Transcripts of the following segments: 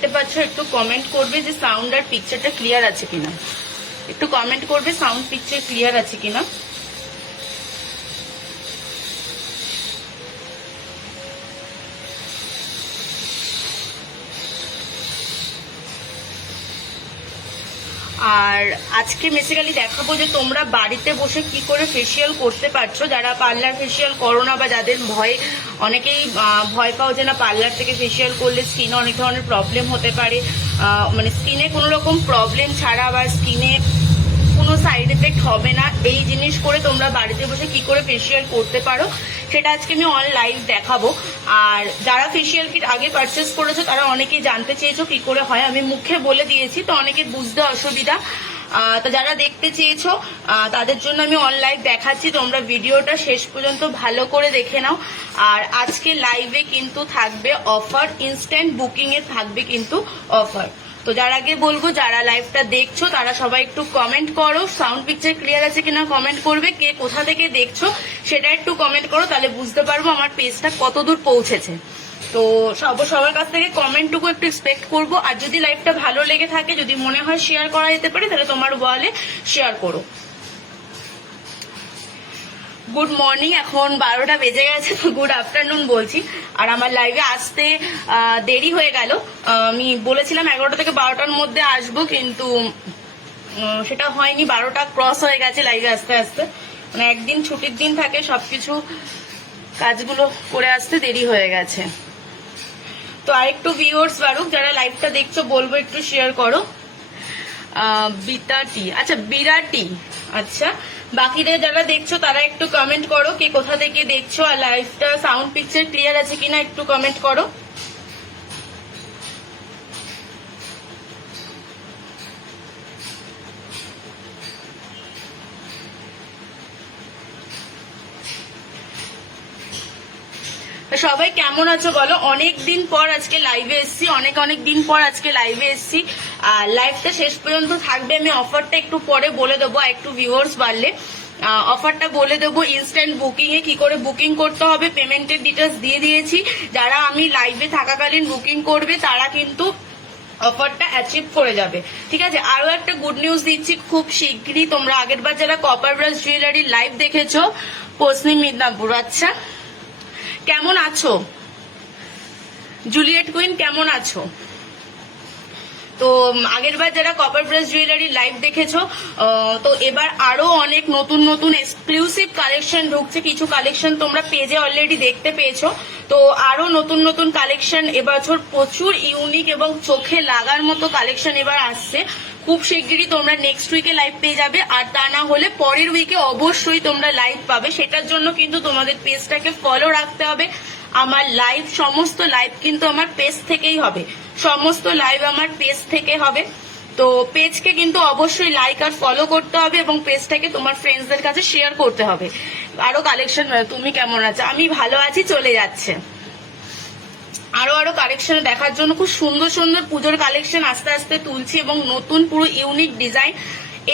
দেখতে পাচ্ছ, একটু কমেন্ট করবে যে সাউন্ড আর পিকচারটা ক্লিয়ার আছে কিনা। একটু কমেন্ট করবে সাউন্ড পিকচার ক্লিয়ার আছে কিনা। আর আজকে বেসিক্যালি দেখাবো যে তোমরা বাড়িতে বসে কি করে ফেসিয়াল করতে পারছো, যারা পার্লার ফেসিয়াল করো না বা যাদের অনেকেই ভয় পাও যে না পার্লার থেকে ফেসিয়াল করলে স্কিনে অনেক ধরনের প্রবলেম হতে পারে, মানে স্কিনে কোনো রকম প্রবলেম ছাড়া বা স্কিনে কোনো সাইড এফেক্ট হবে না, এই জিনিস করে তোমরা বাড়িতে বসে কি করে ফেসিয়াল করতে পারো সেটা আজকে আমি অন লাইভ দেখাবো। আর যারা ফেসিয়াল কিট আগে পারচেস করেছো তারা অনেকেই জানতে চেয়েছো কি করে হয়, আমি মুখে বলে দিয়েছি তো অনেকে বুঝতে অসুবিধা, তো যারা দেখতে চেয়েছো তাদের জন্য আমি অন লাইভ দেখাচ্ছি, তোমরা ভিডিওটা শেষ পর্যন্ত ভালো করে দেখে নাও। আর আজকে লাইভে কিন্তু থাকবে অফার, ইনস্ট্যান্ট বুকিং এ থাকবে কিন্তু অফার। তো যার আগে বলবো যারা লাইভটা দেখছো তারা সবাই একটু কমেন্ট করো, সাউন্ড পিকচার ক্লিয়ার আছে কিনা কমেন্ট করবে, কে কোথা থেকে দেখছো সেটা একটু কমেন্ট করো, তাহলে বুঝতে পারবো আমার পেজটা কত দূর পৌঁছেছে। তো সবার কাছ থেকে কমেন্টটুকু একটু এক্সপেক্ট করবো। আর যদি লাইভটা ভালো লেগে থাকে, যদি মনে হয় শেয়ার করা যেতে পারে, তাহলে তোমার ওয়ালে শেয়ার করো। গুড মর্নিং, এখন 12টা বেজে গেছে, তো গুড আফটারনুন বলছি। আর আমার লাইভে আসতে দেরি হয়ে গেল, আমি বলেছিলাম 11টা থেকে 12টার মধ্যে আসবো, কিন্তু সেটা হয়নি, 12টা ক্রস হয়ে গেছে লাইভে আসতে আসতে, মানে একদিন ছুটির দিন থাকে, সবকিছু কাজগুলো করে আসতে দেরি হয়ে গেছে। তো আরেকটু ভিউয়ার্স বাড়ুক, যারা লাইভটা দেখছো বলবো একটু শেয়ার করো। বিতাটি, আচ্ছা বিরাটি, আচ্ছা বাকিরা যারা দেখছো তারা একটু কমেন্ট করো কে কোথা থেকে দেখছো, আর লাইভটা সাউন্ড পিকচার ক্লিয়ার আছে কিনা একটু কমেন্ট করো। সবাই কেমন আছো বলো, অনেক দিন পর আজকে লাইভে এসছি, অনেক দিন পর আজকে লাইভে এসছি। আর লাইভটা শেষ পর্যন্ত থাকবে, আমি অফারটা একটু পরে বলে দেবো, আর একটু ভিউয়ার্স বাড়লে অফারটা বলে দেবো। ইনস্ট্যান্ট বুকিং এ কি করে বুকিং করতে হবে পেমেন্টের ডিটেলস দিয়ে দিয়েছি, যারা আমি লাইভে থাকাকালীন বুকিং করবে তারা কিন্তু অফারটা অ্যাচিভ করে যাবে, ঠিক আছে। আরো একটা গুড নিউজ দিচ্ছি, খুব শীঘ্রই তোমরা আগেরবার যারা কপার ব্রাশ জুয়েলারি লাইভ দেখেছো পশ্চিম মিদনাপুর, আচ্ছা কেমন আছো জুলিয়েট কুইন, কেমন আছো? তো আগেরবার যারা কপার ব্রাশ জুয়েলারি লাইভ দেখেছো, তো এবার আরো অনেক নতুন নতুন এক্সক্লুসিভ কালেকশন ঢুকছে, কিছু কালেকশন তোমরা পেজে অলরেডি দেখতে পেয়েছো, তো আরো নতুন নতুন কালেকশন এবছর প্রচুর ইউনিক এবং চোখে লাগার মতো কালেকশন এবার আসছে। খুব শিগগিরই তোমরা নেক্সট উইকে লাইভ পেয়ে যাবে, আর তা না হলে পরের উইকে অবশ্যই তোমরা লাইভ পাবে, সেটার জন্য কিন্তু তোমাদের পেজটাকে ফলো রাখতে হবে। আমার লাইভ, সমস্ত লাইভ কিন্তু আমার পেজ থেকেই হবে, সমস্ত লাইভ আমার পেজ থেকে হবে, তো পেজকে কিন্তু অবশ্যই লাইক আর ফলো করতে হবে এবং পেজটাকে তোমার ফ্রেন্ডসদের কাছে শেয়ার করতে হবে। আরো কালেকশন, তুমি কেমন আছো? আমি ভালো আছি, চলে যাচ্ছে। আরো কালেকশন দেখার জন্য খুব সুন্দর সুন্দর পুজোর কালেকশন আস্তে আস্তে তুলছি এবং নতুন পুরো ইউনিক ডিজাইন।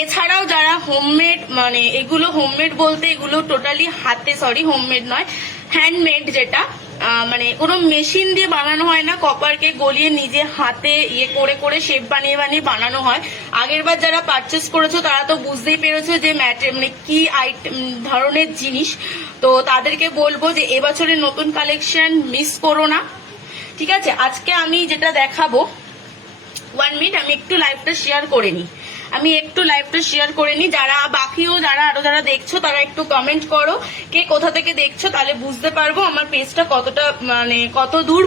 এছাড়াও যারা হোমমেড, মানে এগুলো হোমমেড বলতে এগুলো টোটালি হাতে, সরি হোমমেড নয়, হ্যান্ডমেড, যেটা মানে কোনো মেশিন দিয়ে বানানো হয় না, কপারকে গলিয়ে নিজে হাতে ইয়ে করে করে শেপ বানিয়ে বানিয়ে বানানো হয়। আগেরবার যারা পারচেস করেছো তারা তো বুঝতেই পেরেছো যে মানে কি আইটেম ধরনের জিনিস, তো তাদেরকে বলবো যে এবছরের নতুন কালেকশন মিস করো না, ঠিক আছে। আজকে আমি যেটা দেখাবো, 1 মিনিট আমি একটু লাইভটা শেয়ার করে নিই, যারা বাকিও যারা দেখছো তারা একটু কমেন্ট করো কে কোথা থেকে দেখছো, তাহলে বুঝতে পারবো আমার পেজটা কতটা, মানে কত দূর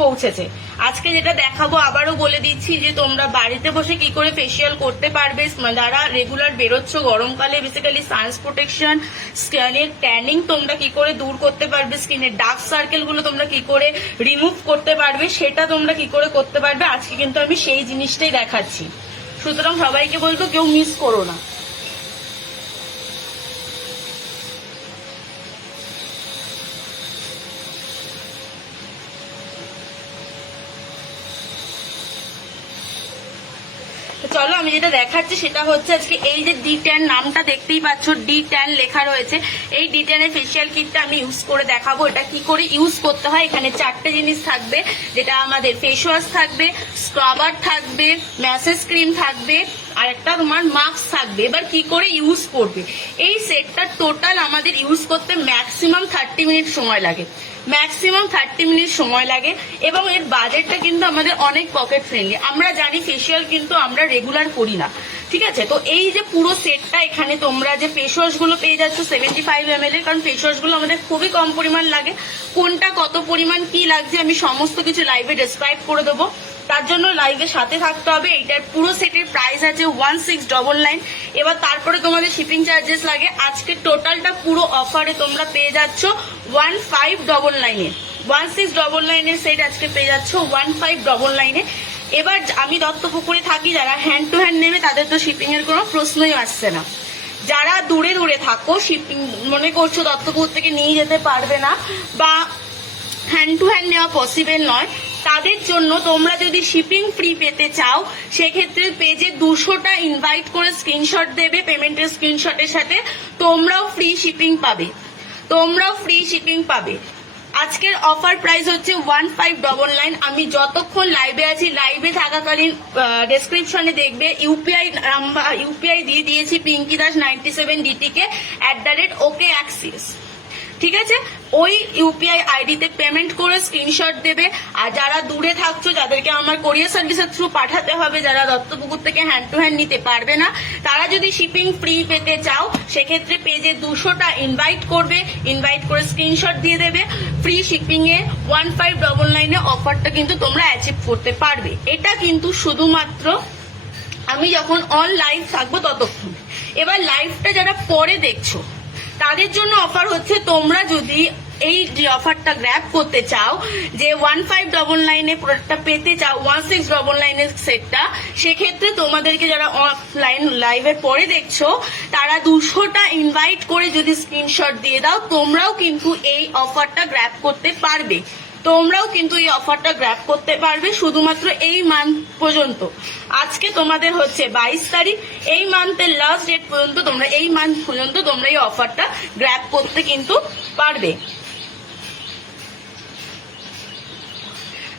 পৌঁছেছে, আজকে যেটা দেখাবো আবারও বলে দিচ্ছি যে তোমরা বাড়িতে বসে কি করে ফেসিয়াল করতে পারবে, যারা রেগুলার বেরোচ্ছ গরমকালে, বেসিক্যালি সানস প্রোটেকশন, স্কিনের ট্যানিং তোমরা কি করে দূর করতে পারবে, স্কিনের ডার্ক সার্কেল গুলো তোমরা কি করে রিমুভ করতে পারবে, সেটা তোমরা কি করে করতে পারবে, আজকে কিন্তু আমি সেই জিনিসটাই দেখাচ্ছি। সুতরাং সবাইকে বলবো কেউ মিস করো না। চলো আমি যেটা দেখাচ্ছি সেটা হচ্ছে আজকে এই যে D10 নামটা দেখতেই পাচ্ছ, D10 লেখা রয়েছে। এই D10 এর ফেসিয়াল কিটটা আমি ইউজ করে দেখাবো এটা কি করে ইউজ করতে হয়। এখানে 4টে জিনিস থাকবে, যেটা আমাদের ফেস ওয়াশ থাকবে, স্ক্রাবার থাকবে, ম্যাসেজ ক্রিম থাকবে, আর একটা তোমার মাস্ক থাকবে। এবার কি করে ইউজ করবে, এই সেটটা টোটাল আমাদের ইউজ করতে ম্যাক্সিমাম 30 মিনিট সময় লাগে, ম্যাক্সিমাম 30 মিনিট সময় লাগে। এবং এর বাজেটটা কিন্তু আমাদের অনেক পকেট ফ্রেন্ডলি। আমরা জানি ফেসিয়াল কিন্তু আমরা রেগুলার করি না, ঠিক আছে। তো এই যে পুরো সেটটা, এখানে তোমরা যে ফেস ওয়াশ গুলো পেয়ে যাচ্ছ 75 ml এর, কারণ ফেস ওয়াশ গুলো আমাদের খুবই কম পরিমাণ লাগে। কোনটা কত পরিমাণ কি লাগছে আমি সমস্ত কিছু লাইভে ডেসক্রাইব করে দেবো, তার জন্য লাইভের সাথে থাকতে হবে। এইটার পুরো সেটের প্রাইস আছে 1699। এবার তারপরে তোমাদের শিপিং চার্জেস লাগে। আজকে টোটালটা পুরো অফারে তোমরা পেয়ে যাচ্ছ 1599 এ। 1699 এর সেট আজকে পেয়ে যাচ্ছ 1599 এ। এবার আমি দত্তপুকুরে থাকি, যারা হ্যান্ড টু হ্যান্ড নেবে তাদের তো শিপিং এর কোনো প্রশ্নই আসছে না। যারা দূরে দূরে থাকো, শিপিং মনে করছো দত্তপুকুর থেকে নিয়ে যেতে পারবে না বা হ্যান্ড টু হ্যান্ড নেওয়া পসিবল নয়, তাদের জন্য তোমরা যদি শিপিং ফ্রি পেতে চাও, সেক্ষেত্রে পেজে 200টা ইনভাইট করে স্ক্রিনশট দেবে, পেমেন্টের স্ক্রিনশটের সাথে তোমরাও ফ্রি শিপিং পাবে, তোমরাও ফ্রি শিপিং পাবে। আজকের অফার প্রাইস হচ্ছে 1599। আমি যতক্ষণ লাইভে আছি, লাইভে থাকাকালীন ডেসক্রিপশনে দেখবে ইউপিআই নাম্বার, ইউপিআই দিয়ে দিয়েছি পিঙ্কি দাস 97DT কে @OKAxis, ঠিক আছে। ওই ইউপিআই আইডিতে পেমেন্ট করে স্ক্রিনশট দেবে। আর যারা দূরে থাকছো, যাদেরকে আমার কোরিয়ার সার্ভিসের থ্রু পাঠাতে হবে, যারা দত্তপুকুর থেকে হ্যান্ড টু হ্যান্ড নিতে পারবে না, তারা যদি শিপিং ফ্রি পেতে চাও, সেক্ষেত্রে পেজে 200টা ইনভাইট করবে, ইনভাইট করে স্ক্রিনশট দিয়ে দেবে। ফ্রি শিপিং এ 1599 এ অফারটা কিন্তু তোমরা অ্যাচিভ করতে পারবে। এটা কিন্তু শুধুমাত্র আমি যখন অন লাইভ থাকবো ততক্ষণ। এবার লাইভটা যারা পরে দেখছো তাদের জন্য অফার হচ্ছে, তোমরা যদি এই যে অফারটা গ্র্যাব করতে চাও, যে 1599 এ প্রোডাক্টটা পেতে চাও, 1699 এর সেটটা, সেক্ষেত্রে তোমাদেরকে যারা অফলাইন লাইভের পরে দেখছো, তারা 200টা ইনভাইট করে যদি স্ক্রিনশট দিয়ে দাও, তোমরাও কিন্তু এই অফারটা গ্র্যাব করতে পারবে, তোমরাও কিন্তু এই অফারটা গ্র্যাব করতে পারবে শুধুমাত্র এই মান্থ পর্যন্ত। আজকে তোমাদের হচ্ছে 22 তারিখ, এই মান্থের লাস্ট ডেট পর্যন্ত তোমরা, এই মান্থ পর্যন্ত তোমরা এই অফারটা গ্র্যাব করতে কিন্তু পারবে।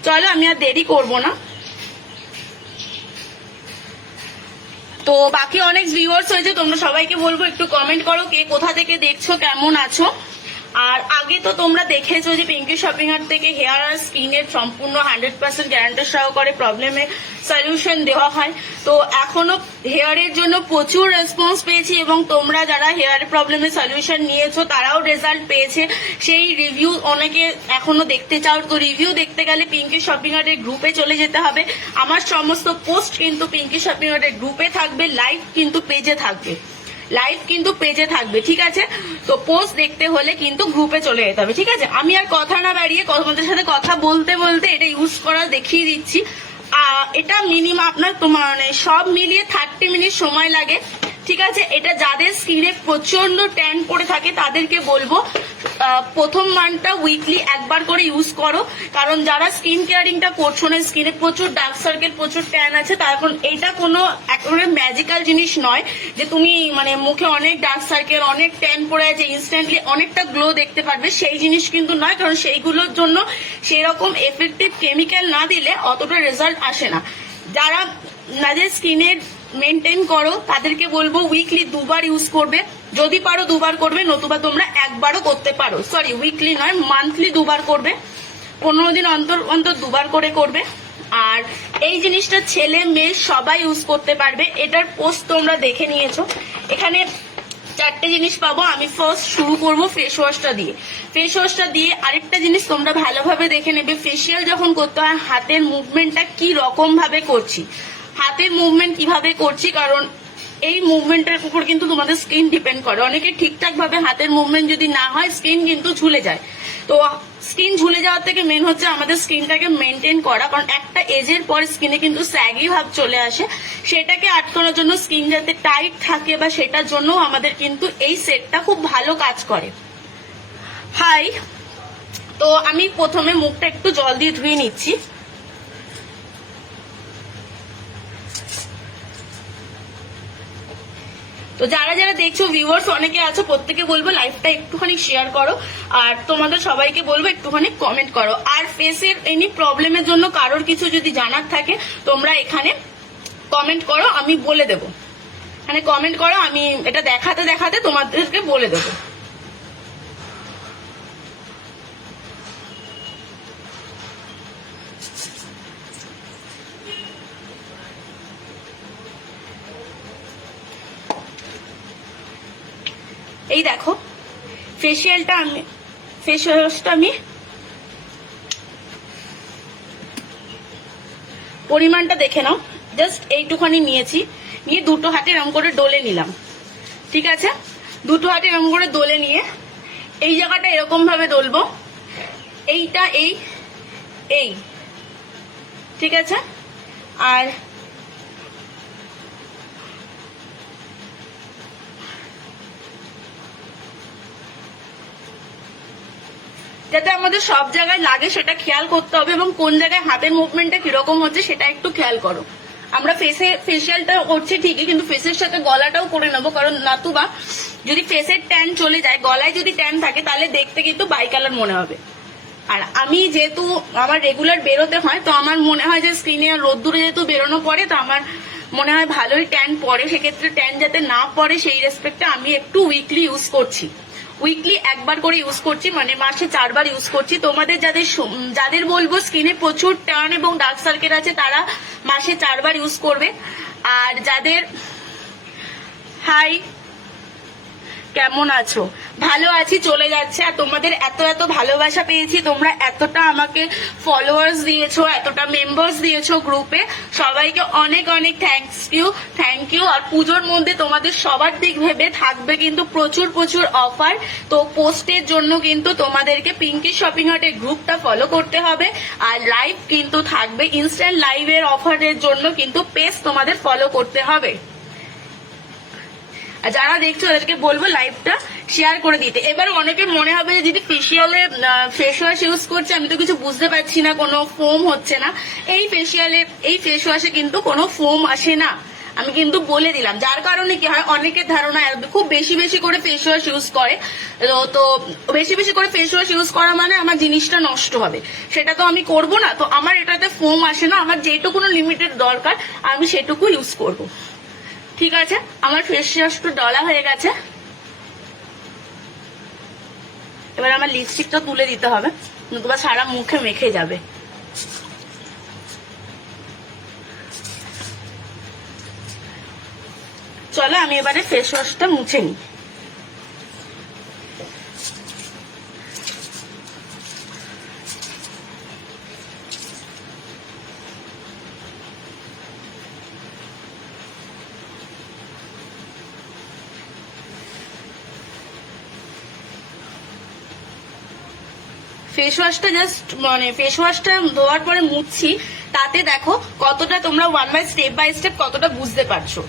চলো আমি আর দেরি করব না। তো বাকি অনেক ভিউয়ার্স হয়েছে, তোমরা সবাইকে বলবো একটু কমেন্ট করো কে কোথা থেকে দেখছো, কেমন আছো। আর আগে তো তোমরা দেখেছো যে পিঙ্কি শপিং হাট থেকে হেয়ার আর স্কিনের সম্পূর্ণ 100% গ্যারান্টি সহকারে প্রবলেমের সলিউশন দেওয়া হয়। তো এখনো হেয়ারের জন্য প্রচুর রেসপন্স পেয়েছি, এবং তোমরা যারা হেয়ার প্রবলেমের সলিউশন নিয়েছো তারাও রেজাল্ট পেয়েছে। সেই রিভিউ অনেকে এখনো দেখতে চাও, তো রিভিউ দেখতে গেলে পিঙ্কি শপিং হাটের গ্রুপে চলে যেতে হবে। আমার সমস্ত পোস্ট কিন্তু পিঙ্কি শপিং হাটের গ্রুপে থাকবে, লাইভ কিন্তু পেজে থাকবে, লাইভ কিন্তু পেজে থাকবে, ঠিক আছে। তো পোস্ট দেখতে হলে কিন্তু গ্রুপে চলে যেতে হবে, ঠিক আছে। আমি আর কথা না বাড়িয়ে তোমাদের সাথে কথা বলতে বলতে এটা ইউজ করা দেখিয়ে দিচ্ছি। এটা মিনিমাম আপনার তোমার মানে সব মিলিয়ে 30 মিনিট সময় লাগে, ঠিক আছে। এটা যাদের স্কিনে প্রচন্ড ট্যান পড়ে থাকে তাদেরকে বলবো প্রথম মান্থটা উইকলি একবার করে ইউজ করো, কারণ যারা স্কিন কেয়ারিংটা করছো না, স্কিনে প্রচুর ডার্ক সার্কেল, প্রচুর ট্যান আছে, তার এখন এটা কোনো একেবারে ম্যাজিক্যাল জিনিস নয় যে তুমি মানে মুখে অনেক ডার্ক সার্কেল, অনেক ট্যান পড়ে আছে, ইনস্ট্যান্টলি অনেকটা গ্লো দেখতে পারবে, সেই জিনিস কিন্তু নয়। কারণ সেইগুলোর জন্য সেই রকম এফেক্টিভ কেমিক্যাল না দিলে অতটা রেজাল্ট আসে না। যারা যাদের স্কিনের মেনটেন করো তাদেরকে বলবো উইকলি 2বার ইউজ করবে, যদি পারো 2বার করবে, নতুবা তোমরা একবারও করতে পারো। সরি, উইকলি নয়, মান্থলি 2বার করবে, 15 দিন অন্তর অন্তর 2বার করে করবে। আর এই জিনিসটা ছেলে মেয়ে সবাই ইউজ করতে পারবে। এটার পোস্ট তোমরা দেখে নিয়েছো, এখানে 4টে জিনিস পাবো। আমি ফার্স্ট শুরু করব ফেস ওয়াশটা দিয়ে। ফেস ওয়াশটা দিয়ে আরেকটা জিনিস তোমরা ভালোভাবে দেখে নেবে, ফেসিয়াল যখন করতে হয় হাতের মুভমেন্টটা কি রকম ভাবে করছি, হাতের মুভমেন্ট কিভাবে করছি, কারণ এই মুভমেন্টের উপর কিন্তু তোমাদের স্কিন ডিপেন্ড করে। অনেকে ঠিকঠাক ভাবে হাতের মুভমেন্ট যদি না হয় স্কিন কিন্তু ঝুলে যায়। তো স্কিন ঝুলে যাওয়ার থেকে মেন হচ্ছে আমাদের স্কিনটাকে মেনটেন করা, কারণ একটা এজের পর স্কিনে কিন্তু স্যাগি ভাব চলে আসে, সেটাকে আটকানোর জন্য স্কিন যাতে টাইট থাকে বা সেটার জন্য আমাদের কিন্তু এই সেটটা খুব ভালো কাজ করে। হাই, তো আমি প্রথমে মুখটা একটু জল দিয়ে ধুয়ে নিচ্ছি। তো যারা যারা দেখছো ভিউয়ার্স অনেকে আছো, প্রত্যেকে বলবো লাইভটা একটুখানি শেয়ার করো, আর তোমাদের সবাইকে বলবো একটুখানি কমেন্ট করো। আর ফেসের এনি প্রবলেমের জন্য কারোর কিছু যদি জানার থাকে তোমরা এখানে কমেন্ট করো, আমি বলে দেবো। এখানে কমেন্ট করো, আমি এটা দেখাতে দেখাতে তোমাদেরকে বলে দেবো। এই দেখো ফেসিয়ালটা আমি পরিমাণটা দেখে নাও, জাস্ট এইটুখানি নিয়েছি, নিয়ে দুটো হাতে এরকম করে ডলে নিলাম। ঠিক আছে, দুটো হাতে এরকম করে ডলে নিয়ে এই জায়গাটা এরকম ভাবে ডলবো, এইটা এই এই ঠিক আছে। আর যাতে আমাদের সব জায়গায় লাগে সেটা খেয়াল করতে হবে, এবং কোন জায়গায় হাতের মুভমেন্টটা কিরকম হচ্ছে সেটা একটু খেয়াল করো। আমরা ফেসিয়ালটা করছি ঠিকই, কিন্তু ফেসের সাথে গলাটাও করে নেবো, কারণ নাতুবা যদি ফেসের ট্যান চলে যায়, গলায় যদি ট্যান থাকে তাহলে দেখতে কিন্তু বাই কালার মনে হবে। আর আমি যেহেতু আমার রেগুলার বেরোতে হয়, তো আমার মনে হয় যে স্ক্রিনে রোদ্দুরে যেহেতু বেরোনো পড়ে, তো আমার মনে হয় ভালোই ট্যান পড়ে। সেক্ষেত্রে ট্যান যাতে না পড়ে সেই রেসপেক্টে আমি একটু উইকলি ইউজ করছি, উইকলি একবার করে ইউজ করছি, মানে মাসে 4 বার ইউজ করছি। তোমাদের যাদের বলবো স্কিনে প্রচুর টার্ন এবং ডার্ক সার্কেল আছে তারা মাসে 4 বার ইউজ করবে। আর যাদের হাই কেমন আছো, ভালো আছি, চলে যাচ্ছে। আর তোমাদের এত এত ভালোবাসা পেয়েছি, তোমরা এতটা আমাকে ফলোয়ার্স দিয়েছো, এতটা মেম্বার্স দিয়েছো গ্রুপে, সবাইকে অনেক অনেক থ্যাংক ইউ। আর পুজোর মধ্যে তোমাদের সবার দিক ভেবে থাকবে কিন্তু প্রচুর প্রচুর অফার। তো পোস্টের জন্য কিন্তু তোমাদেরকে পিঙ্কি শপিং হার্টের গ্রুপটা ফলো করতে হবে, আর লাইভ কিন্তু থাকবে, ইনস্ট্যান্ট লাইভের অফারের জন্য কিন্তু পেজ তোমাদের ফলো করতে হবে। আর যারা দেখছো ওদেরকে বলবো লাইভটা শেয়ার করে দিতে। এবার অনেকের মনে হবে যে দিদি ফেসিয়ালে ফেস ওয়াশ ইউজ করছে, আমি তো কিছু বুঝতে পারছি না, কোনো ফোম হচ্ছে না। এই ফেস ওয়াশে কিন্তু কোনো ফোম আসে না, আমি কিন্তু বলে দিলাম। যার কারণে কি হয়, অনেকের ধারণা খুব বেশি বেশি করে ফেস ওয়াশ ইউজ করে, তো বেশি বেশি করে ফেস ওয়াশ ইউজ করা মানে আমার জিনিসটা নষ্ট হবে, সেটা তো আমি করব না। তো আমার এটাতে ফোম আসে না, আমার যেটুকুনো লিমিটেড দরকার আমি সেটুকু ইউজ করব। ঠিক আছে, আমার ফেস ওয়াশটা ডলা হয়ে গেছে। এবার আমার লিপস্টিকটা তুলে দিতে হবে, নতুবা সারা মুখে মেখে যাবে। চলো আমি এবারে ফেস ওয়াশটা মুছে নিই। ফেস ওয়াশটা জাস্ট মানে ফেস ওয়াশটা ধোয়ার পরে মুছছি, তাতে দেখো কতটা তোমরা স্টেপ বাই স্টেপ কতটা বুঝতে পারছো।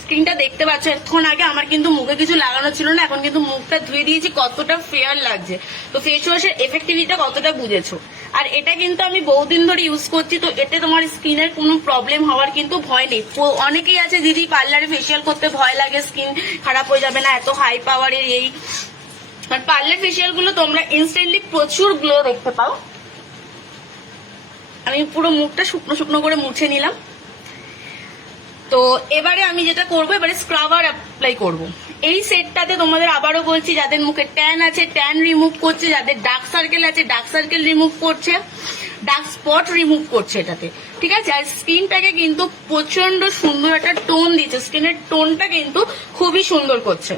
স্ক্রিনটা দেখতে পাচ্ছ, এতক্ষণ আগে আমার কিন্তু মুখে কিছু লাগানো ছিল না, এখন কিন্তু মুখটা ধুয়ে দিয়েছি, কতটা ফেয়ার লাগছে। তো ফেস ওয়াশের এফেক্টিভিটা কতটা বুঝেছো। আর এটা কিন্তু আমি বহুদিন ধরে ইউজ করছি, তো এতে তোমার স্কিনের কোনো প্রবলেম হওয়ার কিন্তু ভয় নেই। অনেকেই আছে দিদি পার্লারে ফেসিয়াল করতে ভয় লাগে, স্কিন খারাপ হয়ে যাবে না, এত হাই পাওয়ারের এই। আর পার্লার ফেসিয়াল গুলো তোমরা ইনস্ট্যান্টলি প্রচুর গ্লো দেখতে পাও। আমি পুরো মুখটা শুকনো শুকনো করে মুছে নিলাম। তো এবারে আমি যেটা করবো, এবারে স্ক্রাবার অ্যাপ্লাই করব। এই সেটটাতে তোমাদের আবারও বলছি, যাদের মুখে ট্যান আছে ট্যান রিমুভ করছে, যাদের ডার্ক সার্কেল আছে ডার্ক সার্কেল রিমুভ করছে, ডার্ক স্পট রিমুভ করছে এটাতে। ঠিক আছে, আর স্কিনটাকে কিন্তু প্রচন্ড সুন্দর একটা টোন দিচ্ছে, স্কিনের টোনটা কিন্তু খুবই সুন্দর করছে।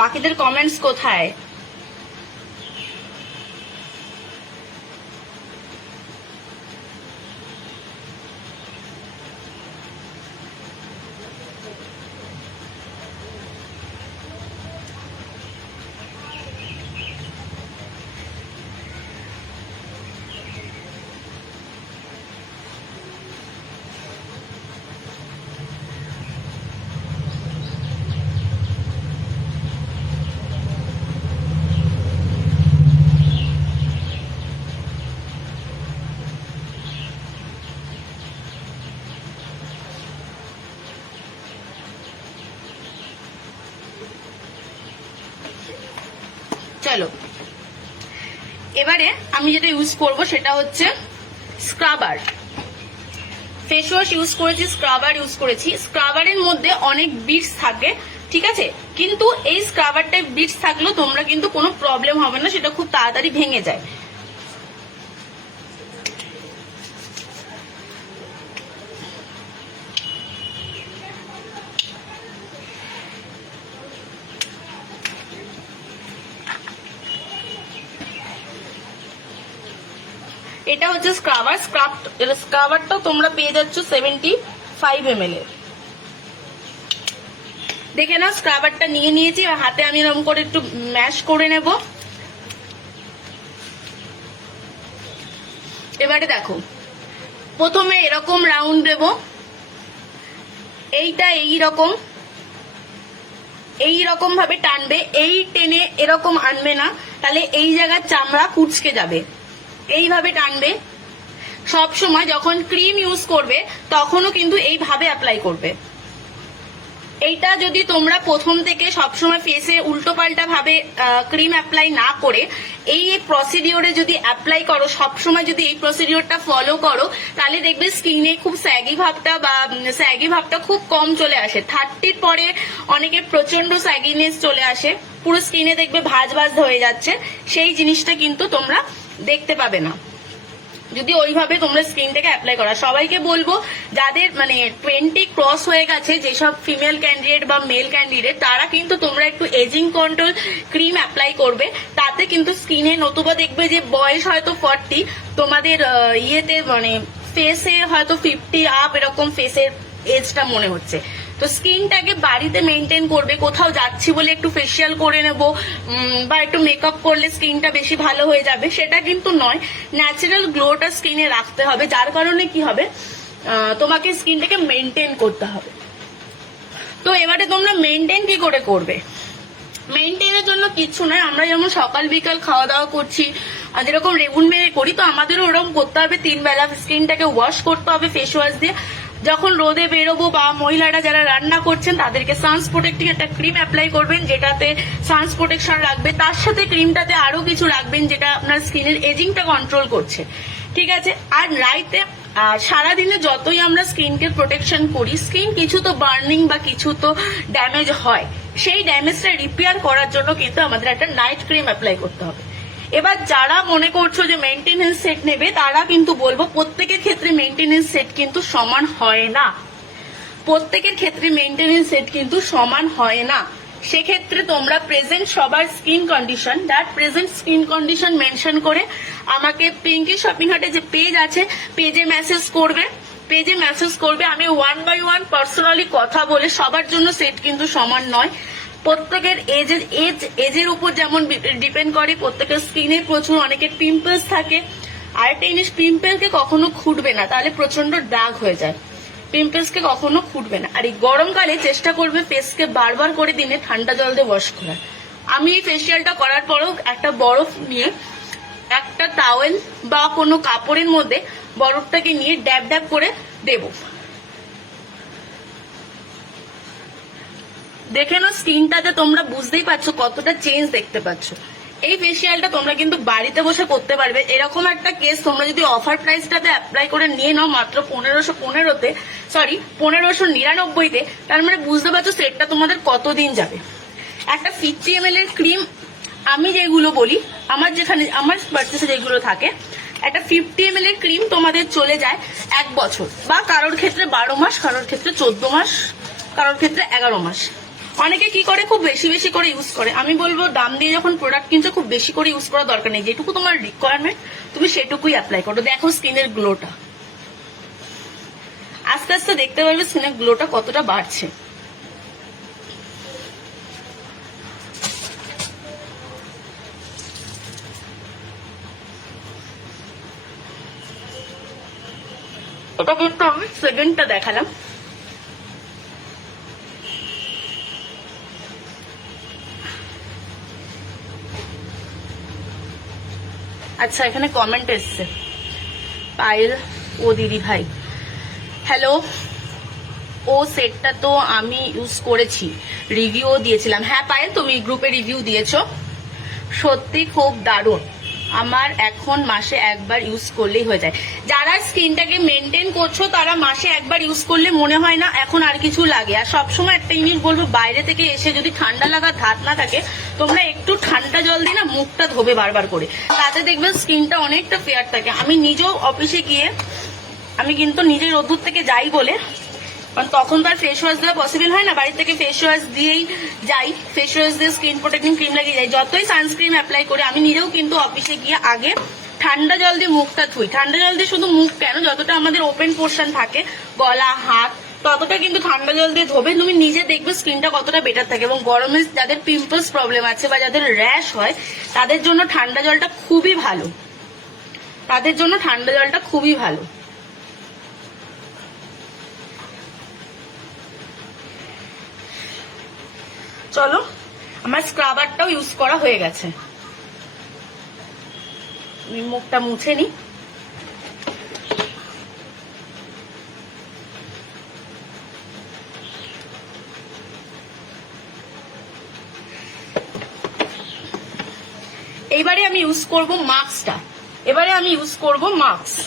বাকিদের কমেন্টস কোথায়? চলো এবারে আমি যেটা ইউজ করব সেটা হচ্ছে স্ক্রাবার। ফেস ওয়াশ ইউজ করেছি, স্ক্রাবার ইউজ করেছি। স্ক্রাবারের মধ্যে অনেক বিটস থাকে, ঠিক আছে, কিন্তু এই স্ক্রাবারটায় বিটস থাকলেও তোমরা কিন্তু কোনো প্রবলেম হবে না, সেটা খুব তাড়াতাড়ি ভেঙে যায়। এটা হচ্ছে স্ক্রাবার। স্ক্রাবারটা তোমরা পেয়ে যাচ্ছ 75 ml এর। দেখে নাও স্ক্রাবারটা নিয়ে নিয়েছি, হাতে আমি এরকম করে একটু ম্যাশ করে নেব। এবারে দেখো, প্রথমে এরকম রাউন্ড দেব, এইটা এইরকম ভাবে টানবে, এই টেনে এরকম আনবে না, তাহলে এই জায়গার চামড়া কুঁচকে যাবে। এইভাবে টানবে। সব সময় যখন ক্রিম ইউজ করবে তখনও কিন্তু এইভাবে অ্যাপ্লাই করবে। এইটা যদি তোমরা প্রথম থেকে সবসময় ফেসে উল্টো পাল্টা ভাবে ক্রিম অ্যাপ্লাই না করে এই প্রসিডিওরে যদি অ্যাপ্লাই করো, সবসময় যদি এই প্রসিডিওরটা ফলো করো, তাহলে দেখবে স্কিনে খুব স্যাগি ভাবটা খুব কম চলে আসে। 30-র পরে অনেকের প্রচন্ড স্যাগিনেস চলে আসে, পুরো স্কিনে দেখবে ভাঁজ হয়ে যাচ্ছে। সেই জিনিসটা কিন্তু তোমরা দেখতে পাবে না যদি ওইভাবে তোমরা স্কিনটাকে অ্যাপ্লাই করা। সবাইকে বলবো যাদের মানে 20 ক্রস হয়ে গেছে, যেসব ফিমেল ক্যান্ডিডেট বা মেল ক্যান্ডিডেট, তারা কিন্তু তোমরা একটু এজিং কন্ট্রোল ক্রিম অ্যাপ্লাই করবে। তাতে কিন্তু স্কিনে, নতুবা দেখবে যে বয়স হয়তো 40, তোমাদের ইয়েতে মানে ফেসে হয়তো 50 আপ এরকম ফেসের এজটা মনে হচ্ছে। তো স্কিনটাকে বাড়িতে মেনটেন করবে। কোথাও যাচ্ছি বলে একটু ফেসিয়াল করে নেব বা একটু মেকআপ করলে স্কিনটা বেশি ভালো হয়ে যাবে, সেটা কিন্তু নয়। ন্যাচারাল গ্লোটা স্কিনে রাখতে হবে, যার কারণে কি হবে, তোমাকে স্কিনটাকে মেনটেন করতে হবে। তো এবারে তোমরা মেনটেন কি করে করবে? মেনটেনের জন্য কিছু নয়, আমরা যেমন সকাল বিকাল খাওয়া দাওয়া করছি, যেরকম রেগুন মেরে করি, তো আমাদেরও ওরকম করতে হবে। 3 বেলা স্কিনটাকে ওয়াশ করতে হবে ফেস ওয়াশ দিয়ে। যখন রোদে বেরোবো বা মহিলারা যারা রান্না করছেন তাদেরকে সানস প্রোটেক্টিং একটা ক্রিম অ্যাপ্লাই করবেন, যেটাতে সানস প্রোটেকশন রাখবে। তার সাথে ক্রিমটাতে আরো কিছু রাখবেন যেটা আপনার স্কিনের এজিংটা কন্ট্রোল করছে, ঠিক আছে। আর রাইতে সারাদিনে যতই আমরা স্কিনকে প্রোটেকশন করি, স্কিন কিছু তো বার্নিং বা কিছু তো ড্যামেজ হয়, সেই ড্যামেজটা রিপেয়ার করার জন্য কিন্তু আমাদের একটা নাইট ক্রিম অ্যাপ্লাই করতে হবে। এবার যারা মনে করছো যে মেইনটেনেন্স সেট নেবে, তারা কিন্তু বলবো প্রত্যেকের ক্ষেত্রে মেইনটেনেন্স সেট কিন্তু সমান হয় না। প্রত্যেকের ক্ষেত্রে মেইনটেনেন্স সেট কিন্তু সমান হয় না। সেক্ষেত্রে তোমরা প্রেজেন্ট সবার skin condition, that present skin condition mention করে আমাকে পিঙ্কি শপিং হাটে যে পেজ আছে, পেজে মেসেজ করবে। আমি 1 by 1 পার্সোনালি কথা বলে, সবার জন্য সেট কিন্তু সমান নয়। প্রত্যেকের এজের উপর যেমন ডিপেন্ড করে, প্রত্যেকের স্কিনে প্রচুর, অনেকের পিম্পলস থাকে। আরেকটা জিনিস, পিম্পলকে কখনো খুঁটবে না, তাহলে প্রচন্ড দাগ হয়ে যায়। পিম্পলসকে কখনো খুঁটবে না। আর এই গরমকালে চেষ্টা করবে ফেসকে বারবার করে দিনে ঠান্ডা জল দিয়ে ওয়াশ করার। আমি এই ফেসিয়ালটা করার পরেও একটা বরফ নিয়ে, একটা টাওয়েল বা কোনো কাপড়ের মধ্যে বরফটাকে নিয়ে ড্যাব করে দেবো। দেখে নাও স্কিনটাতে, তোমরা বুঝতেই পারছো কতটা চেঞ্জ দেখতে পাচ্ছ। এই ফেসিয়ালটা তোমরা কিন্তু বাড়িতে বসে করতে পারবে। এরকম একটা কেস তোমরা যদি অফার প্রাইসটাতে অ্যাপ্লাই করে নিয়ে নাও মাত্র 1599-তে, তার মানে বুঝতে পারছো সেটটা তোমাদের কতদিন যাবে। একটা 50 ml এর ক্রিম, আমি যেগুলো বলি, আমার পার্চেসে যেগুলো থাকে, একটা 50 ml এর ক্রিম তোমাদের চলে যায় 1 বছর, বা কারোর ক্ষেত্রে 12 মাস, কারোর ক্ষেত্রে 14 মাস, কারোর ক্ষেত্রে 11 মাস। অনেকে কি করে, খুব বেশি করে ইউজ করে। আমি বলবো দাম দিয়ে যখন প্রোডাক্ট কিনছো খুব বেশি করে ইউজ করার দরকার নেই। যেটুকু তোমার রিকোয়ারমেন্ট তুমি সেটুকুই অ্যাপ্লাই করো। দেখো স্কিনের গ্লোটা, আস্তে আস্তে দেখতে পারবে স্কিনের গ্লোটা কতটা বাড়ছে। এটা কিন্তু আমি সেকেন্ডটা দেখালাম। আচ্ছা, এখানে কমেন্ট এসছে, পায়েল ও দিদি ভাই, হ্যালো, ও সেটটা তো আমি ইউজ করেছি, রিভিউ দিয়েছিলাম। হ্যাঁ পায়েল, তুমি গ্রুপে রিভিউ দিয়েছো। সত্যি খুব দারুণ। আমার এখন মাসে একবার ইউজ করলেই হয়ে যায়। যারা স্কিনটাকে মেনটেন করছো তারা মাসে একবার ইউজ করলে মনে হয় না এখন আর কিছু লাগে। আর সবসময় একটা জিনিস বলবো, বাইরে থেকে এসে যদি ঠান্ডা লাগা ধাত না থাকে, তোমরা একটু ঠান্ডা জল দিয়ে না মুখটা ধোবে বারবার করে, তাতে দেখবে স্কিনটা অনেকটা ফেয়ার থাকে। আমি নিজেও অফিসে গিয়ে, আমি কিন্তু নিজের রোদ্দুর থেকে যাই বলে, কারণ তখন তো আর ফেস ওয়াশ দেওয়া পসিবল হয় না, বাড়ি থেকে ফেস ওয়াশ দিয়েই যাই, ফেস ওয়াশ দিয়ে স্কিন প্রোটেক্টিং ক্রিম লাগিয়ে যাই। যতই সানস্ক্রিন অ্যাপ্লাই করে আমি নিজেও কিন্তু অফিসে গিয়ে আগে ঠান্ডা জল দিয়ে মুখটা ধুই। ঠান্ডা জল দিয়ে শুধু মুখ কেন, যতটা আমাদের ওপেন পোর্শন থাকে, গলা হাত, ততটা কিন্তু ঠান্ডা জল দিয়ে ধোবে, তুমি নিজে দেখবে স্কিনটা কতটা বেটার থাকে। এবং গরমে যাদের পিম্পলস প্রবলেম আছে বা যাদের র্যাশ হয়, তাদের জন্য ঠান্ডা জলটা খুবই ভালো, তাদের জন্য ঠান্ডা জলটা খুবই ভালো। চলো, আমার স্ক্রাবারটাও ইউজ করা হয়ে গেছে, মুখটা মুছে নি। এইবারে আমি ইউজ করব মাস্কটা। এবারে আমি ইউজ করব মাস্ক।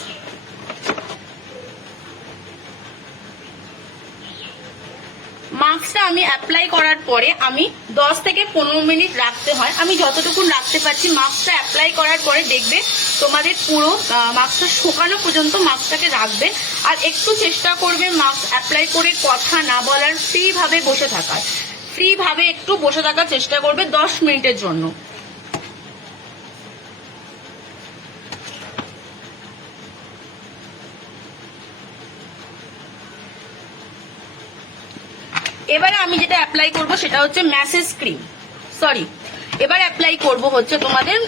মাস্কটা আমি অ্যাপ্লাই করার পরে আমি 10 থেকে 15 মিনিট রাখতে হয়, আমি যতটুকু রাখতে পারছি। মাস্কটা অ্যাপ্লাই করার পরে দেখবে তোমাদের পুরো মাস্কটা শুকানো পর্যন্ত মাস্কটাকে রাখবে। আর একটু চেষ্টা করবে মাস্ক অ্যাপ্লাই করে কথা না বলার, ফ্রি ভাবে বসে থাকার, ফ্রি ভাবে একটু বসে থাকার চেষ্টা করবে 10 মিনিটের জন্য। এবারে আমি যেটা অ্যাপ্লাই করব সেটা হচ্ছে ম্যাসেজ ক্রিম, সরি, এবার অ্যাপ্লাই করব হচ্ছে তোমাদের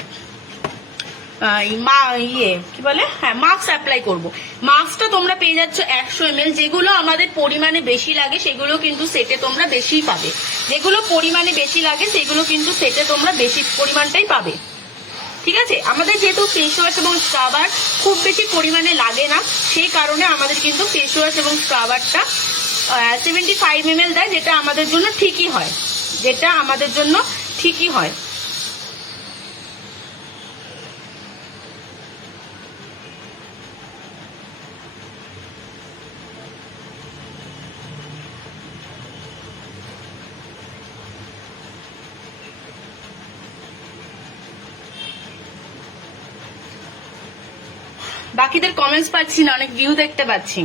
কি বলে, হ্যাঁ, মাস্ক অ্যাপ্লাই করব। মাস্কটা তোমরা পেয়ে যাচ্ছ 100 ml। যেগুলো আমাদের পরিমাণে বেশি লাগে সেগুলো কিন্তু সেটে তোমরা বেশিই পাবে, যেগুলো পরিমাণে বেশি লাগে সেগুলো কিন্তু সেটে তোমরা বেশি পরিমাণটাই পাবে, ঠিক আছে। আমাদের যেহেতু ফেস ওয়াশ এবং স্ক্রাবার খুব বেশি পরিমাণে লাগে না, সেই কারণে আমাদের কিন্তু ফেস ওয়াশ এবং স্ক্রাবারটা 75 ml দেয়, যেটা আমাদের জন্য ঠিকই হয়, যেটা আমাদের জন্য ঠিকই হয়। বাকিদের কমেন্টস পাচ্ছি না, অনেক ভিউ দেখতে পাচ্ছি।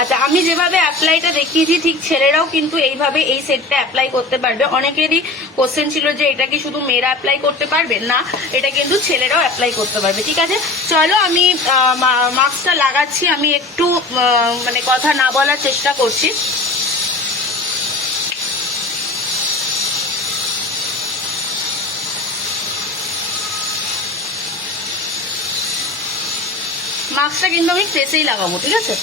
আচ্ছা, আমি যেভাবে অ্যাপ্লাইটা দেখিয়েছি ঠিক ছেলেরাও কিন্তু এইভাবে এই সেটটা অ্যাপ্লাই করতে পারবে। অনেকেরই কোশ্চেন ছিল যে এটা কি শুধু মেয়েরা অ্যাপ্লাই করতে পারবে, না, এটা কিন্তু ছেলেরাও অ্যাপ্লাই করতে পারবে, ঠিক আছে। চলো, আমি মাস্কটা লাগাচ্ছি, আমি একটু মানে কথা না বলার চেষ্টা করছি। মাস্কটা কিন্তু আমি ফেসেই লাগাবো, ঠিক আছে।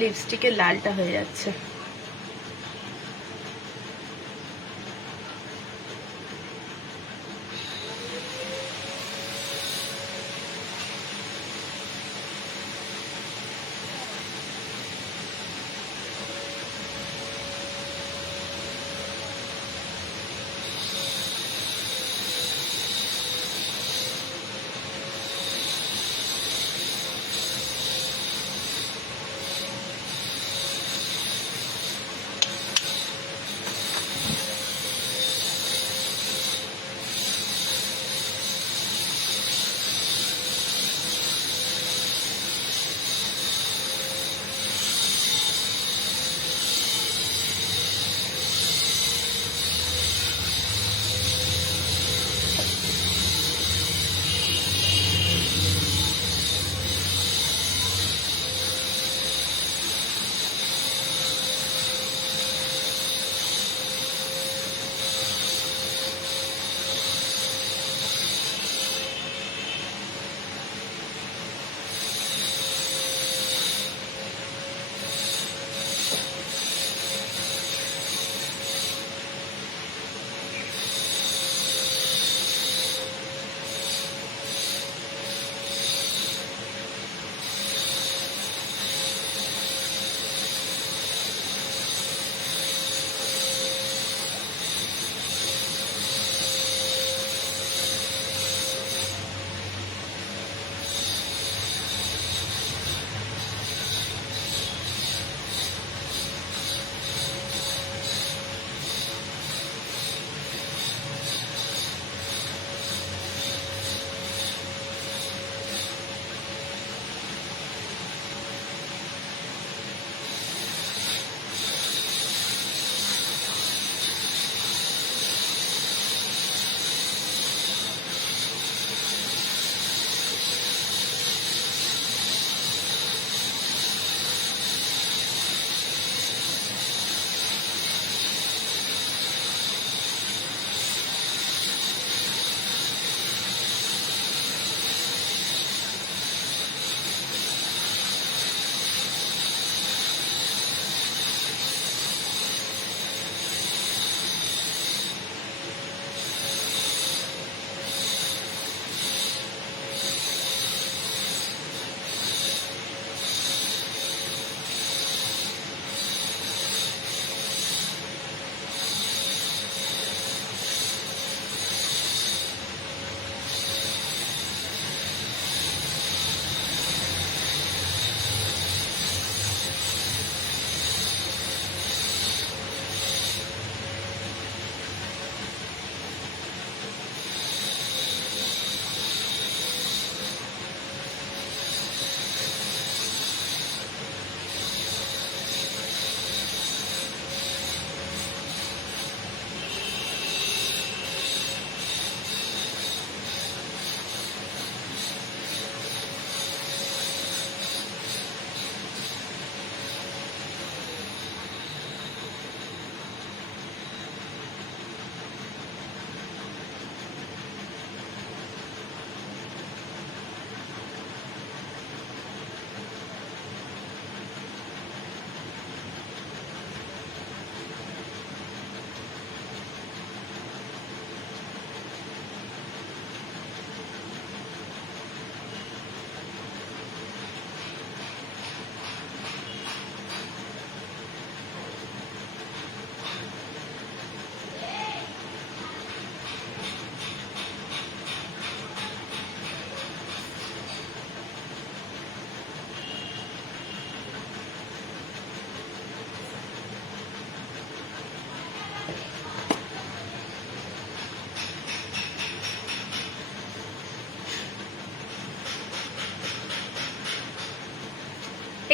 লিপস্টিকের লালটা হয়ে যাচ্ছে।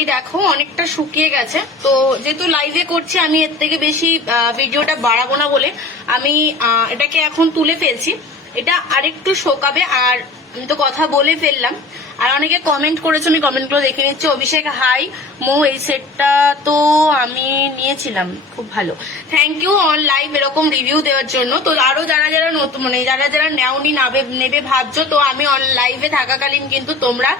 এই দেখো অনেকটা শুকিয়ে গেছে। তো যেহেতু লাইভে করছি আমি এর থেকে বেশি ভিডিওটা বাড়াবো না বলে আমি এটাকে এখন তুলে ফেলছি। এটা আরেকটু শোকাবে। আর আমি তো কথা বলে ফেললাম। আর অনেকে কমেন্ট করেছো, আমি কমেন্টগুলো দেখে নিচ্ছি। অভিষেক হাই মো, এই সেটটা তো আমি নিয়েছিলাম, খুব ভালো, থ্যাংক ইউ অন লাইভ এরকম রিভিউ দেওয়ার জন্য। তো আরো যারা যারা নতুন মানে যারা যারা নেওনি নেবে ভাবছো, তো আমি অন লাইভে থাকাকালীন কিন্তু তোমরা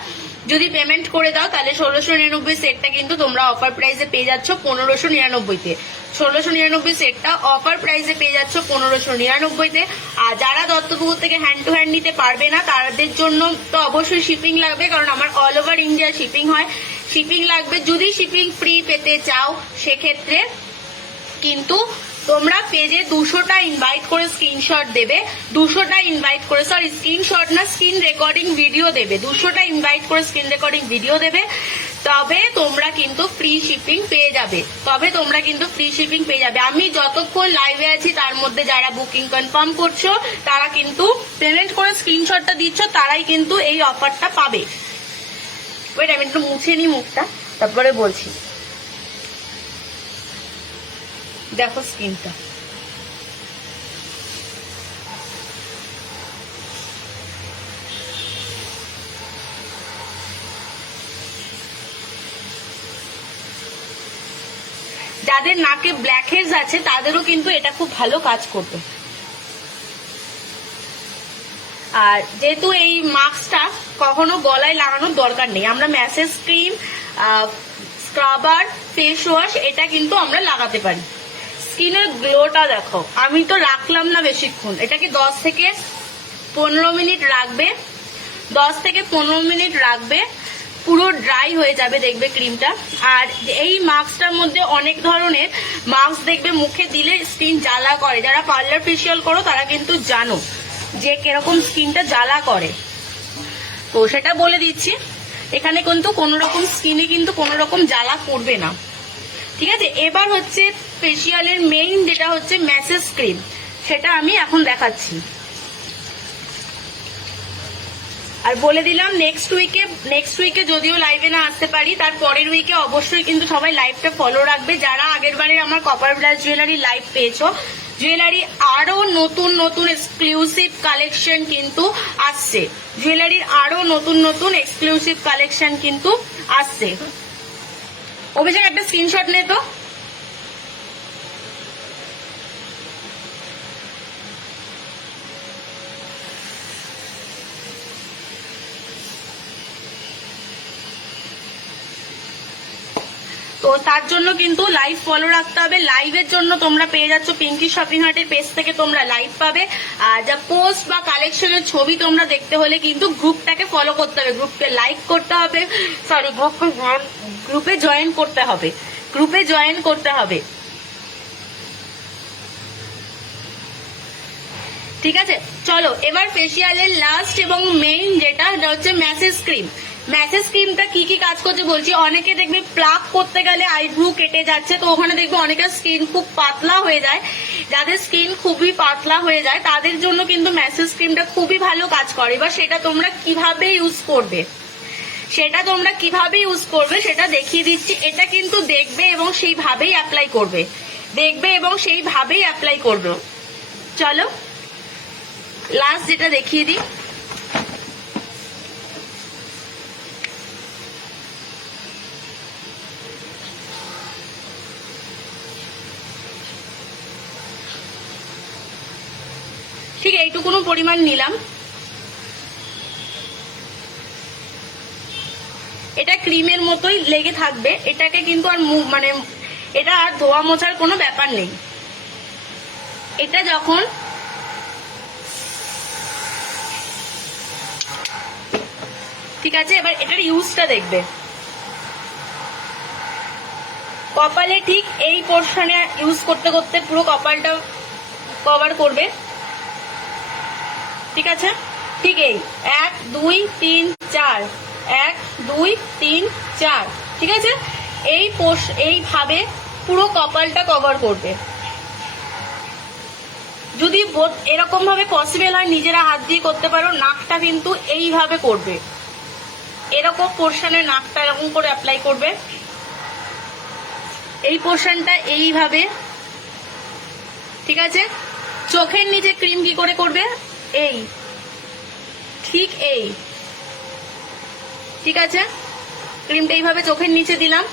যদি পেমেন্ট করে দাও তাহলে 1699 সেটটা কিন্তু তোমরা অফার প্রাইসে পেয়ে যাচ্ছ 1599-তে। 1699 সেটটা অফার প্রাইসে পেয়ে যাচ্ছ 1599-তে। আর যারা দত্তপুকুর থেকে হ্যান্ড টু হ্যান্ড নিতে পারবে না তাদের জন্য তো অবশ্যই শিপিং লাগবে, কারণ আমার অল ওভার ইন্ডিয়া শিপিং হয়, শিপিং লাগবে। যদি শিপিং ফ্রি পেতে চাও সেক্ষেত্রে কিন্তু তোমরা পেজে 200টা ইনভাইট করে স্ক্রিনশট দেবে, 200টা ইনভাইট করে, সরি স্ক্রিনশট না, স্ক্রিন রেকর্ডিং ভিডিও দেবে, 200টা ইনভাইট করে স্ক্রিন রেকর্ডিং ভিডিও দেবে, তবে তোমরা কিন্তু ফ্রি শিপিং পেয়ে যাবে, তবে তোমরা কিন্তু ফ্রি শিপিং পেয়ে যাবে। আমি যতক্ষণ লাইভে আছি তার মধ্যে যারা বুকিং কনফার্ম করছো তারা কিন্তু পেমেন্ট করে স্ক্রিনশটটা দিচ্ছ, তারাই কিন্তু এই অফারটা পাবে। ওয়েট আমি একটু মুছে নিই মুখটা, তারপরে বলছি। দেখো স্কিনটা, যাদের নাকে ব্ল্যাক হেডস আছে তাদেরও কিন্তু এটা খুব ভালো কাজ করবে। আর যেহেতু এই মাস্কটা কখনো গলায় লাগানোর দরকার নেই, আমরা message cream, scrubber, face wash এটা কিন্তু আমরা লাগাতে পারি। স্কিনের গ্লোটা দেখো, আমি তো রাখলাম না বেশিক্ষণ, এটাকে 10 থেকে 15 মিনিট রাখবে, 10 থেকে 15 মিনিট রাখবে, পুরো ড্রাই হয়ে যাবে দেখবে ক্রিমটা। আর এই মাস্কটার মধ্যে অনেক ধরনের মাস্ক দেখবে মুখে দিলে স্কিন জ্বালা করে, যারা পার্লার ফেসিয়াল করো তারা কিন্তু জানো যে কিরকম স্কিনটা জ্বালা করে, তো সেটা বলে দিচ্ছি। এখানে কিন্তু কোনো রকম স্কিনে কিন্তু কোনো রকম জ্বালা করবে না, ঠিক আছে। এবার হচ্ছে ফেসিয়ালের মেইন যেটা হচ্ছে ম্যাসেজ ক্রিম, সেটা আমি এখন দেখাচ্ছি। আর বলে দিলাম নেক্সট উইকে যদিও লাইভে না আসতে পারি, তার পরের উইকে অবশ্যই কিন্তু সবাই লাইভটা ফলো রাখবে। যারা আগের বারে আমার কপার ব্লাস জুয়েলারি লাইভ পেয়েছো, জুয়েলারি আরো নতুন নতুন এক্সক্লুসিভ কালেকশন কিন্তু আসছে, জুয়েলারির আরো নতুন নতুন এক্সক্লুসিভ কালেকশন কিন্তু আসছে। অভিষেক একটা স্ক্রিনশট নে তো। তো তার জন্য কিন্তু লাইভ ফলো রাখতে হবে। লাইভের জন্য তোমরা পেয়ে যাচ্ছ পিঙ্কি শপিং হার্টের পেজ থেকে তোমরা লাইভ পাবে। আর যা পোস্ট বা কালেকশনের ছবি তোমরা দেখতে হলে কিন্তু গ্রুপটাকে ফলো করতে হবে, গ্রুপকে লাইক করতে হবে, সরি গ্রুপে জয়েন করতে হবে, গ্রুপে জয়েন করতে হবে, ঠিক আছে। চলো এবার ফেসিয়ালের লাস্ট এবং মেইন যেটা হচ্ছে ম্যাসেজ ক্রিম। ম্যাসেজ ক্রিমটা কি কি কাজ করছে বলছি। অনেকে দেখবে প্লাক করতে গেলে আইব্রু কেটে যাচ্ছে, তো ওখানে দেখবে অনেকের স্কিন খুব পাতলা হয়ে যায়, যাদের স্কিন খুবই পাতলা হয়ে যায় তাদের জন্য কিন্তু ম্যাসেজ ক্রিমটা খুবই ভালো কাজ করে। এবার সেটা তোমরা কিভাবে ইউজ করবে, সেটা দেখিয়ে দিচ্ছি। এটা কিন্তু দেখবে এবং সেইভাবেই অ্যাপ্লাই করবে, দেখবে এবং সেইভাবেই অ্যাপ্লাই করবে। চলো লাস্ট যেটা দেখিয়ে দিই। ঠিক এইটুকুনো পরিমাণ নিলাম। এটা ক্রিমের মতোই লেগে থাকবে, এটাকে কিন্তু আর মানে এটা আর ধোয়া মোছার কোনো ব্যাপার নেই। এটা যখন ঠিক আছে, এবার এটার ইউজটা দেখবে। কপালে ঠিক এই পোর্শনে ইউজ করতে করতে পুরো কপালটা কভার করবে, ঠিক আছে। ঠিক এই 1 2 3 4, 1 2 3 4, ঠিক আছে। এইভাবে পুরো কপালটা কভার করবে। যদি এরকম ভাবে পসিবল হয় নিজেরা হাত দিয়ে করতে পারো। নাকটা কিন্তু এইভাবে করবে, এরকম পোর্শনে নাকটা এরকম করে অ্যাপ্লাই করবে, এই পোর্শনটা এইভাবে, ঠিক আছে। চোখের নিচে ক্রিম কি করে করবে, এই ঠিক এই, ঠিক আছে। ক্রিমটা এইভাবে চোখের নিচে দিলাম।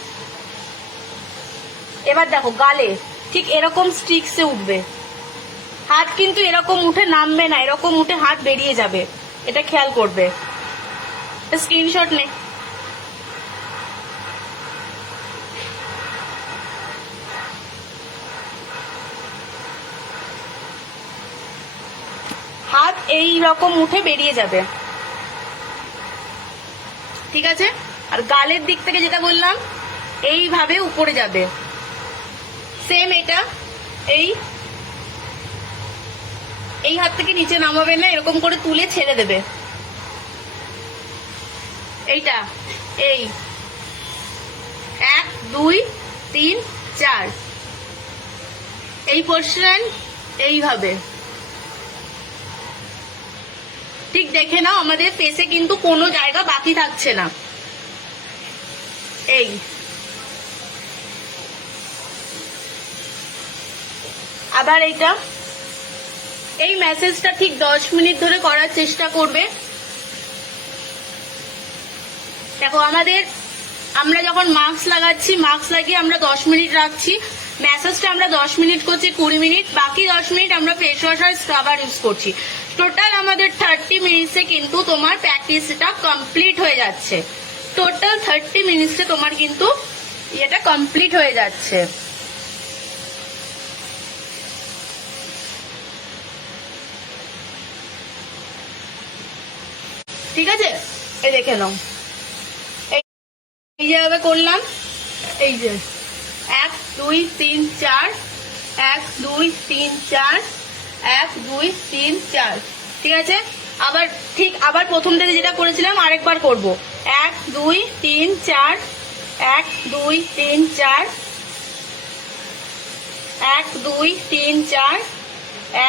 এবার দেখো গালে ঠিক এরকম স্টিক্সে উঠবে, হাত কিন্তু এরকম উঠে নামবে না, এরকম উঠে হাত বেরিয়ে যাবে, এটা খেয়াল করবে। স্ক্রিনশট নে। এই রকম উঠে বেরিয়ে যাবে, ঠিক আছে। আর গালের দিক থেকে যেটা বললাম এইভাবে উপরে যাবে, সেম এটা এই হাত থেকে নিচে নামাবে না, এরকম করে তুলে ছেড়ে দেবে। এইটা এই 1 2 3 4 এই পোর্শন এইভাবে ঠিক দেখে নাও, আমাদের ফেসে কিন্তু কোনো জায়গা বাকি থাকছে না। এই আবার এইটা, এই মেসেজটা ঠিক 10 মিনিট ধরে করার চেষ্টা করবে। দেখো আমরা যখন মাস্ক লাগাচ্ছি, মাস্ক লাগিয়ে আমরা 10 মিনিট রাখছি, ম্যাসাজটা আমরা 10 মিনিট করছি, 20 মিনিট, বাকি 10 মিনিট আমরা ফেস ওয়াশ আর স্ক্রাবার ইউজ করছি। টোটাল আমাদের 30 মিনিটসে কিন্তু তোমার প্র্যাকটিসটা কমপ্লিট হয়ে যাচ্ছে। টোটাল 30 মিনিটসে তোমার কিন্তু এটা কমপ্লিট হয়ে যাচ্ছে। ঠিক আছে, এই দেখে নাও, এই যেভাবে করলাম, এই যে 1 2 3 4 1 2 3 4 1 2 3 4, ঠিক আছে। আবার প্রথম থেকে যেটা করেছিলাম আরেকবার করব, 1 2 3 4 1 2 3 4 1 2 3 4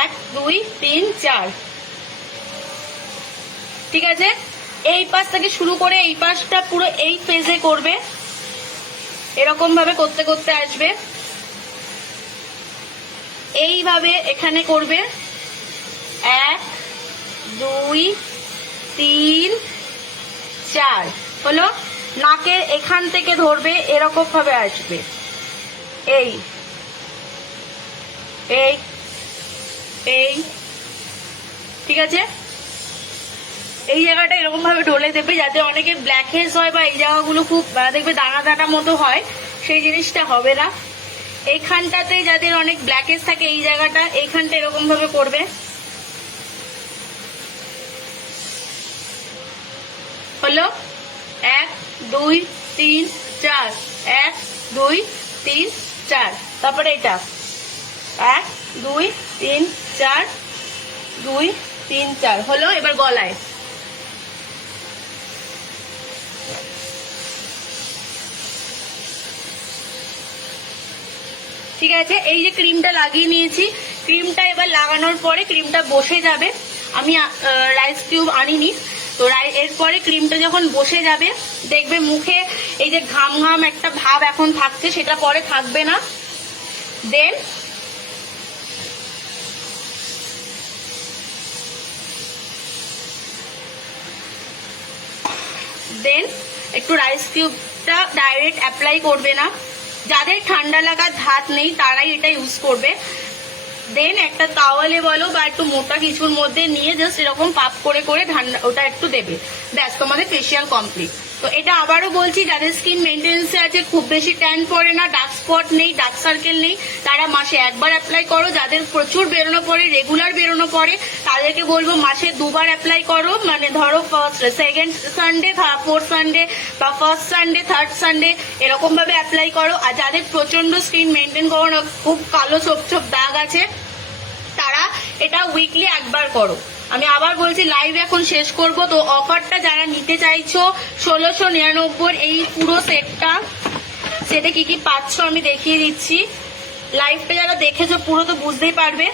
1 2 3 4, ঠিক আছে। এই পাশ থেকে শুরু করে এই পাশটা পুরো এই ফেজে করবে, এরকম ভাবে করতে করতে আসবে, এইভাবে এখানে করবে 1 2 3 4, হলো। নাকের এখান থেকে ধরবে, এরকম ভাবে আসবে, এই এই এই, ঠিক আছে। এই জায়গাটা এরকম ভাবে ঢলে দেবে যাতে অনেকের ব্ল্যাক হেডস হয় বা এই জায়গাগুলো খুব দেখবে দানা দানা মতো হয়, সেই জিনিসটা হবে না। এইখানটাতে যাদের অনেক ব্ল্যাক হেডস থাকে, এই জায়গাটা এইখানটা এরকম ভাবে করবে, হলো। 1 2 3 4 1 2 3 4, তারপরে এটা 1 2 3 4 2 3 4, হলো। এবার গলায় ঠিক আছে। এই যে ক্রিমটা লাগিয়ে নিয়েছি, ক্রিমটা এবার লাগানোর পরে ক্রিমটা বসে যাবে। আমি রাইস কিউব আনিনি, তো এরপরে ক্রিমটা যখন বসে যাবে দেখবে মুখে এই যে ঘাম ঘাম একটা ভাব এখন থাকছে, সেটা পরে থাকবে না। দেন একটু রাইস কিউবটা ডাইরেক্ট অ্যাপ্লাই করবে না, যাদের ঠান্ডা লাগার ধাত নেই তারাই এটা ইউজ করবে। দেন একটা তাওয়ালে বলো বা একটু মোটা কিছুর মধ্যে নিয়ে জাস্ট এরকম পাপ করে করে ঠান্ডা ওটা একটু দেবে, ব্যাস তোমাদের ফেসিয়াল কমপ্লিট। তো এটা আবারও বলছি, যাদের স্কিন মেনটেন্সে আছে, খুব বেশি ট্যান পড়ে না, ডার্ক স্পট নেই, ডার্ক সার্কেল নেই, তারা মাসে একবার অ্যাপ্লাই করো। যাদের প্রচুর বেরোনো পড়ে, রেগুলার বেরোনো পড়ে, তাদেরকে বলবো মাসে 2 বার অ্যাপ্লাই করো। মানে ধরো সেকেন্ড সানডে, 4th সানডে বা ফার্স্ট সানডে, 3rd সানডে, এরকম ভাবে অ্যাপ্লাই করো। আর যাদের প্রচন্ড স্কিন মেনটেন করো না, খুব কালো ছোপ ছোপ দাগ আছে, তারা এটা উইকলি একবার করো। আমি আবার বলছি, লাইভ এখন শেষ করব, তো অফারটা যারা নিতে চাইছো 1699 এই পুরো সেটে কি কি পাচ্ছ আমি দেখিয়ে দিচ্ছি। লাইভটা যারা দেখেছো পুরো তো বুঝতেই পারবে।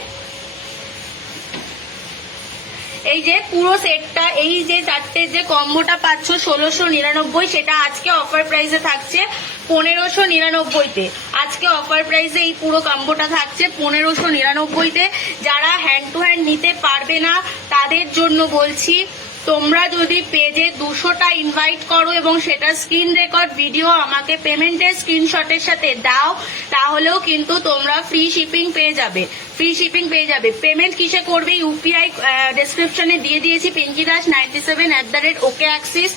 এই যে পুরো সেটটা, এই যে চারটের যে কম্বোটা পাচ্ছ 1699, সেটা আজকে অফার প্রাইসে থাকছে 1599-তে। আজকে অফার প্রাইসে এই পুরো কম্বোটা থাকছে 1599-তে। যারা হ্যান্ড টু হ্যান্ড নিতে পারবে না তাদের জন্য বলছি, তোমরা যদি পেজে 200টা ইনভাইট করো এবং সেটা স্ক্রিন রেকর্ড ভিডিও আমাকে পেমেন্টের স্ক্রিনশটের সাথে দাও, তাহলেও কিন্তু তোমরা ফ্রি শিপিং পেয়ে যাবে। পেমেন্ট কিসে করবে? ইউপিআই ডেসক্রিপশনে দিয়ে দিয়েছি, pinkydash97@OKAxis।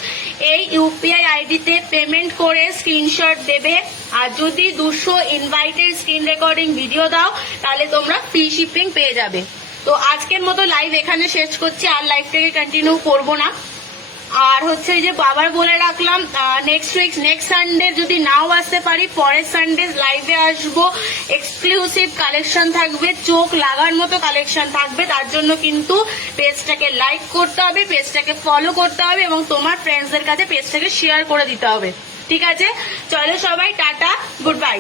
এই ইউপিআই আইডিতে পেমেন্ট করে স্ক্রিনশট দেবে, আর যদি 200 ইনভাইটের স্ক্রিন রেকর্ডিং ভিডিও দাও তাহলে তোমরা ফ্রি শিপিং পেয়ে যাবে। তো আজকের মতো লাইভ এখানে শেষ করছি, আর লাইভটাকে কন্টিনিউ করবো না। আর হচ্ছে যে বাবার বলে রাখলাম নেক্সট সানডে যদি নাও আসতে পারি, পরের সানডে লাইভে আসবো, এক্সক্লুসিভ কালেকশন থাকবে, চোখ লাগার মতো কালেকশন থাকবে। তার জন্য কিন্তু পেজটাকে লাইক করতে হবে, পেজটাকে ফলো করতে হবে এবং তোমার ফ্রেন্ডসদের কাছে পেজটাকে শেয়ার করে দিতে হবে। ঠিক আছে, চলো সবাই টাটা, গুড বাই।